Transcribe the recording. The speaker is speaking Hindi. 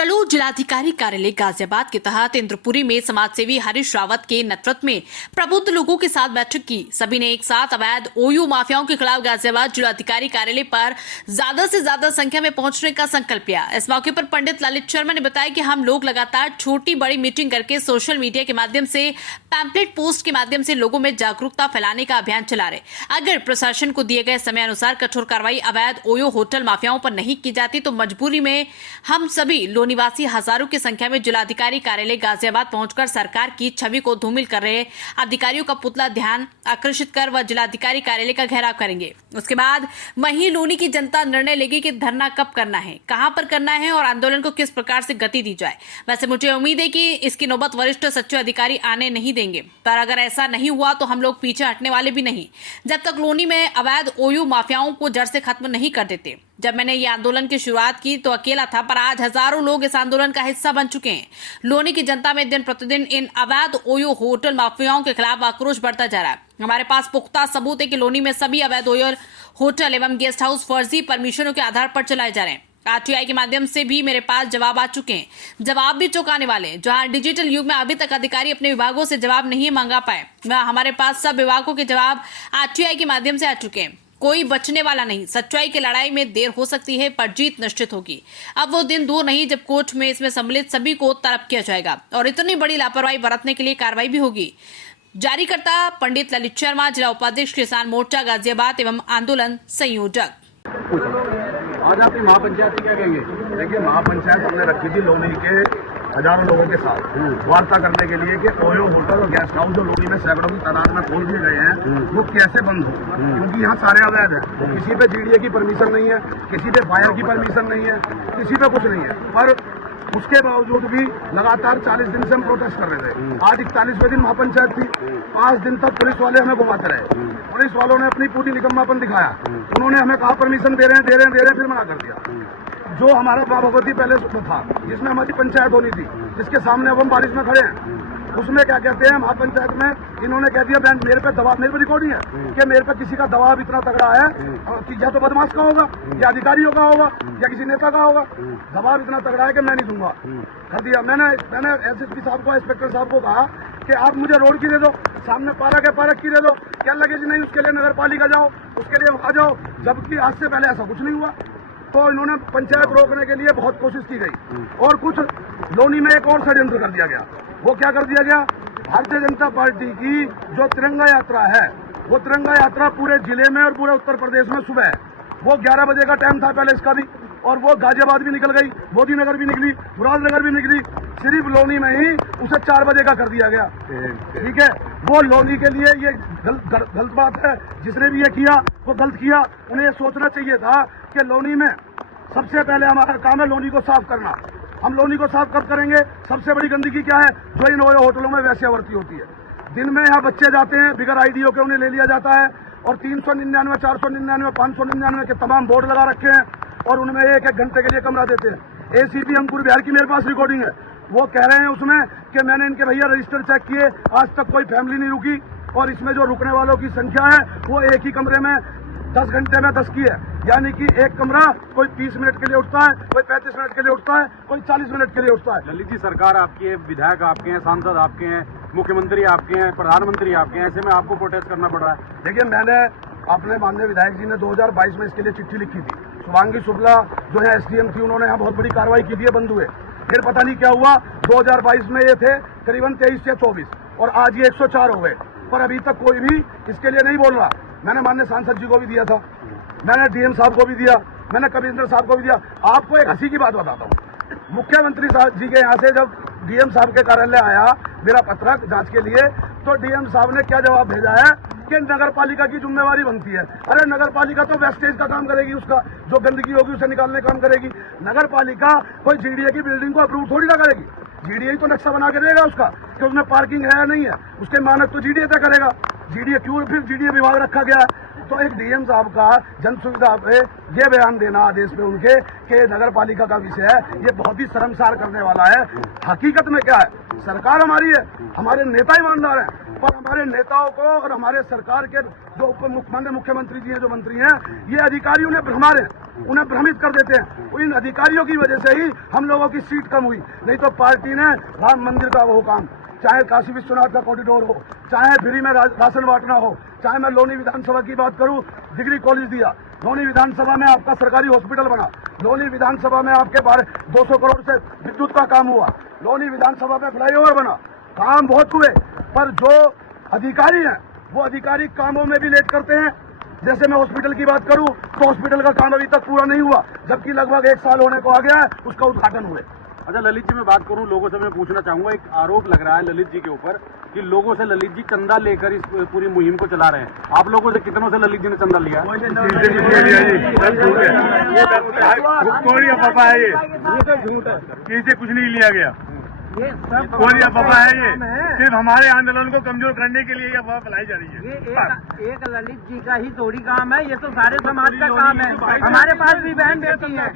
चलो जिलाधिकारी कार्यालय गाजियाबाद के तहत इंद्रपुरी में समाजसेवी हरीश रावत के नेतृत्व में प्रबुद्ध लोगों के साथ बैठक की। सभी ने एक साथ अवैध ओयू माफियाओं के खिलाफ गाजियाबाद जिलाधिकारी कार्यालय पर ज्यादा से ज्यादा संख्या में पहुंचने का संकल्प लिया। इस मौके पर पंडित ललित शर्मा ने बताया कि हम लोग लगातार छोटी बड़ी मीटिंग करके सोशल मीडिया के माध्यम से पैम्पलेट पोस्ट के माध्यम से लोगों में जागरूकता फैलाने का अभियान चला रहे। अगर प्रशासन को दिए गए समय अनुसार कठोर कार्रवाई अवैध ओयो होटल माफियाओं पर नहीं की जाती तो मजबूरी में हम सभी निवासी हजारों की संख्या में जिलाधिकारी कार्यालय गाजियाबाद पहुंचकर सरकार की छवि को धूमिल कर रहे अधिकारियों का पुतला ध्यान आकर्षित कर वह जिलाधिकारी कार्यालय का घेराव करेंगे। उसके बाद वहीं लोनी की जनता निर्णय लेगी कि धरना कब करना है, कहां पर करना है और आंदोलन को किस प्रकार से गति दी जाए। वैसे मुझे उम्मीद है कि इसकी नौबत वरिष्ठ सच्चे अधिकारी आने नहीं देंगे, पर अगर ऐसा नहीं हुआ तो हम लोग पीछे हटने वाले भी नहीं जब तक लोनी में अवैध ओयू माफियाओं को जड़ से खत्म नहीं कर देते। जब मैंने ये आंदोलन की शुरुआत की तो अकेला था, पर आज हजारों लोग इस आंदोलन का हिस्सा बन चुके हैं। लोनी की जनता में दिन प्रतिदिन इन अवैध ओयो होटल माफियाओं के खिलाफ आक्रोश बढ़ता जा रहा है। हमारे पास पुख्ता सबूत है कि लोनी में सभी अवैध ओयो होटल एवं गेस्ट हाउस फर्जी परमिशनों के आधार पर चलाए जा रहे हैं। आरटीआई के माध्यम से भी मेरे पास जवाब आ चुके हैं, जवाब भी चौंकाने वाले हैं। जहां डिजिटल युग में अभी तक अधिकारी अपने विभागों से जवाब नहीं मांगा पाए, वहां हमारे पास सब विभागों के जवाब आरटीआई के माध्यम से आ चुके हैं। कोई बचने वाला नहीं। सच्चाई की लड़ाई में देर हो सकती है पर जीत निश्चित होगी। अब वो दिन दूर नहीं जब कोर्ट में इसमें सम्मिलित सभी को तलब किया जाएगा और इतनी बड़ी लापरवाही बरतने के लिए कार्रवाई भी होगी। जारीकर्ता पंडित ललित शर्मा, जिला उपाध्यक्ष किसान मोर्चा गाजियाबाद एवं आंदोलन संयोजक। आज आपकी महापंचायत क्या कहेंगे? देखिए, महापंचायत हमने रखी थी लोनी के हजारों लोगों के साथ वार्ता करने के लिए कि ओयो होटल और गेस्ट हाउस जो लोनी में सैकड़ों की तादाद में खोल दिए गए हैं वो कैसे बंद हो, क्योंकि यहाँ सारे अवैध हैं। किसी पे जीडीए की परमिशन नहीं है, किसी पे फायर की परमिशन नहीं है, किसी पे कुछ नहीं है, पर उसके बावजूद भी लगातार 40 दिन से हम प्रोटेस्ट कर रहे थे। आज 41वें दिन महापंचायत थी। 5 दिन तक पुलिस वाले हमें घुमाते रहे। पुलिस वालों ने अपनी पूरी निकम्मापन दिखाया। उन्होंने हमें कहा परमिशन दे रहे हैं, फिर मना कर दिया। जो हमारा बाबावती पैलेस था जिसमें हमारी पंचायत होनी थी, जिसके सामने अब हम बारिश में खड़े हैं, उसमें क्या कहते हैं महापंचायत में इन्होंने कह दिया बैंक मेरे पे दबाव, मेरे पे रिकॉर्डिंग है कि मेरे पे किसी का दबाव इतना तगड़ा है कि या तो बदमाश का होगा या अधिकारियों का होगा या किसी नेता का होगा। दबाव इतना तगड़ा है कि मैं नहीं दूंगा। कर दिया। मैंने एसएसपी साहब को, इंस्पेक्टर साहब को कहा कि आप मुझे रोड की दे दो, सामने पार्क है पार्क की दे दो। क्या लगे जी नहीं, उसके लिए नगर पालिका जाओ, उसके लिए आ जाओ, जबकि आज से पहले ऐसा कुछ नहीं हुआ। तो इन्होंने पंचायत रोकने के लिए बहुत कोशिश की गई और कुछ लोनी में एक और षड्यंत्र कर दिया गया। वो क्या कर दिया गया? भारतीय जनता पार्टी की जो तिरंगा यात्रा है, वो तिरंगा यात्रा पूरे जिले में और पूरे उत्तर प्रदेश में सुबह है। वो 11 बजे का टाइम था पहले इसका भी, और वो गाजियाबाद भी निकल गई, मोदी नगर भी निकली, मुरादनगर भी निकली। सिर्फ लोनी में ही उसे 4 बजे का कर दिया गया। ठीक है, वो लोनी के लिए ये गलत बात है। जिसने भी ये किया वो गलत किया। उन्हें ये सोचना चाहिए था कि लोनी में सबसे पहले हमारा काम है लोनी को साफ करना। हम लोनी को साफ कब करेंगे? सबसे बड़ी गंदगी क्या है? जो इन होटलों में वैश्यावृत्ति होती है। दिन में यहाँ बच्चे जाते हैं बिगर आईडीओ के, उन्हें ले लिया जाता है और 399, 499, 599 के तमाम बोर्ड लगा रखे हैं और उनमें 1-1 घंटे के लिए कमरा देते हैं। एसीपी अंकुर बिहार की मेरे पास रिकॉर्डिंग है। वो कह रहे हैं उसमें कि मैंने इनके भैया रजिस्टर चेक किए, आज तक कोई फैमिली नहीं रुकी और इसमें जो रुकने वालों की संख्या है वो एक ही कमरे में 10 घंटे में 10 की है। यानी कि एक कमरा कोई 30 मिनट के लिए उठता है, कोई 35 मिनट के लिए उठता है, कोई 40 मिनट के लिए उठता है। ललित जी, सरकार आपकी है, विधायक आपके हैं, सांसद आपके हैं, मुख्यमंत्री आपके हैं, प्रधानमंत्री आपके हैं, ऐसे में आपको प्रोटेस्ट करना पड़ रहा है। देखिए, मैंने अपने माननीय विधायक जी ने 2022 में इसके लिए चिट्ठी लिखी थी। शुभांगी शुक्ला जो है एसडीएम थी, उन्होंने यहाँ बहुत बड़ी कार्रवाई की थी, बंद हुए। फिर पता नहीं क्या हुआ, 2022 में ये थे करीबन 23 या 24 और आज ये 104 हो गए, पर अभी तक कोई भी इसके लिए नहीं बोल रहा। मैंने माननीय सांसद जी को भी दिया था, मैंने डीएम साहब को भी दिया, मैंने कमिश्नर साहब को भी दिया। आपको एक हंसी की बात बताता हूँ। मुख्यमंत्री साहब जी के यहाँ से जब डीएम साहब के कार्यालय आया मेरा पत्रक जांच के लिए, तो डीएम साहब ने क्या जवाब भेजा है कि नगर पालिका की जिम्मेवारी बनती है। अरे नगर पालिका तो वेस्टेज का काम करेगी, उसका जो गंदगी होगी उसे निकालने का काम करेगी। नगर पालिका कोई जीडीए की बिल्डिंग को अप्रूव थोड़ी ना करेगी। जीडीए तो नक्शा बना के देगा उसका कि उसमें पार्किंग है या नहीं है, उसके मानक तो जीडीए तय करेगा। जीडीए क्यों फिर जीडीए विभाग रखा गया है? तो एक डीएम साहब का जन सुविधा पे ये बयान देना आदेश पे उनके कि नगर पालिका का विषय है, ये बहुत ही शर्मसार करने वाला है। हकीकत में क्या है? सरकार हमारी है, हमारे नेता ईमानदार हैं, पर हमारे नेताओं को और हमारे सरकार के जो माननीय मुख्यमंत्री जी हैं, जो मंत्री हैं, ये अधिकारियों ने भ्रमा रहे हैं। उन्हें भ्रमित कर देते हैं। इन अधिकारियों की वजह से ही हम लोगों की सीट कम हुई, नहीं तो पार्टी ने राम मंदिर का वो काम, चाहे काशी विश्वनाथ का कॉरिडोर हो, चाहे फ्री में राशन बांटना हो, चाहे मैं लोनी विधानसभा की बात करूं, डिग्री कॉलेज दिया, लोनी विधानसभा में आपका सरकारी हॉस्पिटल बना, लोनी विधानसभा में आपके 200 करोड़ से विद्युत का काम हुआ, लोनी विधानसभा में फ्लाईओवर बना, काम बहुत हुए। पर जो अधिकारी हैं वो अधिकारी कामों में भी लेट करते हैं। जैसे मैं हॉस्पिटल की बात करूं तो हॉस्पिटल का काम अभी तक पूरा नहीं हुआ, जबकि लगभग 1 साल होने को आ गया है उसका उद्घाटन हुए। अच्छा ललित जी, मैं बात करूं लोगों से, मैं पूछना चाहूंगा, एक आरोप लग रहा है ललित जी के ऊपर कि लोगों से ललित जी चंदा लेकर इस पूरी मुहिम को चला रहे हैं। आप लोगों से कितनों से ललित जी ने चंदा लिया? कोई अफवाह है ये, किसी से कुछ नहीं लिया गया, कोई अफवाह है ये, सिर्फ हमारे आंदोलन को कमजोर करने के लिए ये अफवाह फैलाई जा रही है। ये एक ललित जी का ही थोड़ी काम है, ये तो सारे समाज का काम है। हमारे पास भी बहन बेटी है।